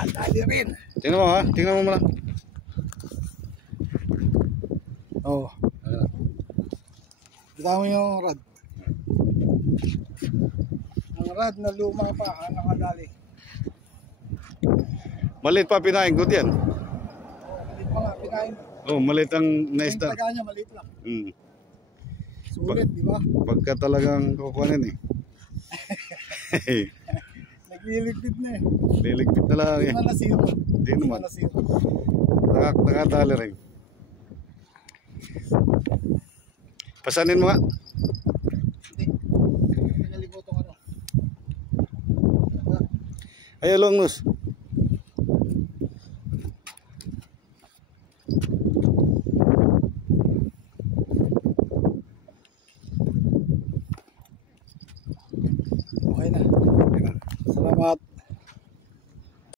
Ang dali rin. Tingnan mo ha, tingnan mo muna. Oo. Kita mo yung rod. Ang rod na luma pa, ang nakadali. Maliit pa pinain ko yan. Maliit pa nga, pinain. Maliit ang naisda. Yung taga niya, maliit lang. Sulit, di ba? Pagka talagang kukuhanin eh. Nagliligpit na eh. Liligpit na lang eh. Hindi man nasiro. Hindi naman. Nasiro. Nakadali rin. Pasanin mo nga. Hindi. Nalibuto ka no. Ay, longus. Okay na. Salamat.